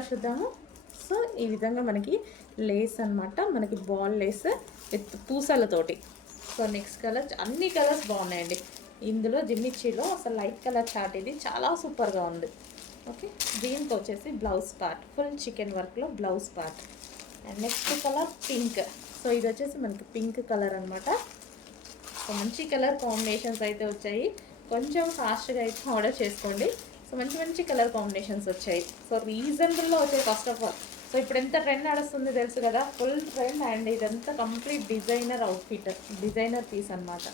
Colour చూద్దాము. So ఈ విధంగా మనకి లేస్ అనమాట, మనకి బాల్ లేస్ విత్ పూసలతోటి. సో నెక్స్ట్ కలర్, అన్ని కలర్స్ బాగున్నాయండి ఇందులో. జిమ్మిచ్చీలో అసలు లైట్ కలర్ చార్ట్ ఇది చాలా సూపర్గా ఉంది. ఓకే, దీనికి వచ్చేసి బ్లౌజ్ పార్ట్, ఫుల్ చికెన్ వర్క్లో blouse part. And next colour pink. So ఇది వచ్చేసి మనకి పింక్ కలర్ అనమాట. సో మంచి కలర్ కాంబినేషన్స్ అయితే వచ్చాయి. కొంచెం ఫాస్ట్గా అయితే ఆర్డర్ చేసుకోండి. సో మంచి మంచి కలర్ కాంబినేషన్స్ వచ్చాయి. సో రీజనబుల్లో వచ్చాయి ఫస్ట్ ఆఫ్ ఆల్. సో ఇప్పుడు ఎంత ట్రెండ్ నడుస్తుంది తెలుసు కదా, ఫుల్ ట్రెండ్. అండ్ ఇదంతా complete designer outfit, designer piece అనమాట.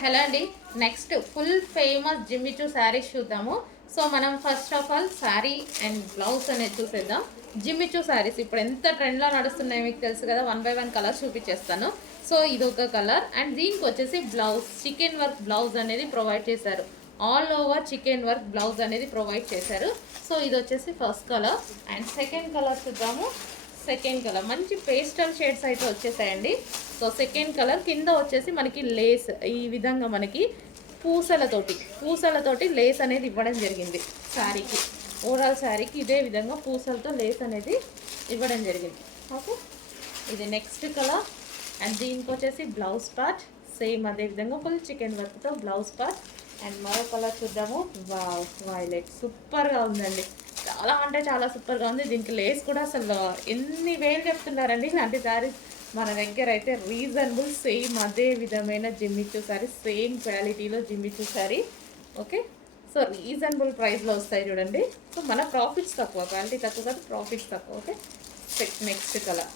హలో అండి, next full famous Jimmy Choo saris చూద్దాము. సో మనం first of all sari and blouse అనేది చూసేద్దాం. జిమ్మిచూ శారీస్ ఇప్పుడు ఎంత ట్రెండ్లో నడుస్తున్నాయో మీకు తెలుసు కదా. 1 by 1 కలర్ చూపించేస్తాను. సో ఇది ఒక కలర్. అండ్ దీనికి వచ్చేసి బ్లౌజ్, చికెన్ వర్క్ బ్లౌజ్ అనేది ప్రొవైడ్ చేశారు. All over chicken work blouse అనేది ప్రొవైడ్ చేశారు. సో ఇది వచ్చేసి first colour. And second colour చూద్దాము. సెకండ్ కలర్ మంచి పేస్టల్ షేడ్స్ అయితే వచ్చేసాయండి. సో సెకండ్ కలర్ కింద వచ్చేసి మనకి లేస్ ఈ విధంగా మనకి పూసలతోటి లేస్ అనేది ఇవ్వడం జరిగింది శారీకి. ఓవరాల్ శారీకి ఇదే విధంగా పూసలతో లేస్ అనేది ఇవ్వడం జరిగింది. ఓకే, ఇది నెక్స్ట్ కలర్. అండ్ దీనికి వచ్చేసి బ్లౌజ్ పార్ట్ సేమ్ అదే విధంగా ఫుల్ చికెన్ వర్క్తో బ్లౌజ్ పార్ట్. అండ్ మరో కలర్ చూద్దాము. వావ్, వైలెట్ సూపర్గా ఉందండి, చాలా అంటే చాలా సూపర్గా ఉంది. దీనికి లేస్ కూడా అసలు ఎన్ని వేలు చెప్తున్నారండి ఇలాంటి శారీస్ మన దగ్గర అయితే. రీజనబుల్, సేమ్ అదే విధమైన జిమ్మిచూ శారీ, సేమ్ క్వాలిటీలో Jimmy Choo sari. Okay, so reasonable ప్రైస్లో వస్తాయి చూడండి. సో మన ప్రాఫిట్స్ తక్కువ, క్వాలిటీ తక్కువ కాదు, ప్రాఫిట్స్ తక్కువ. Okay, next colour.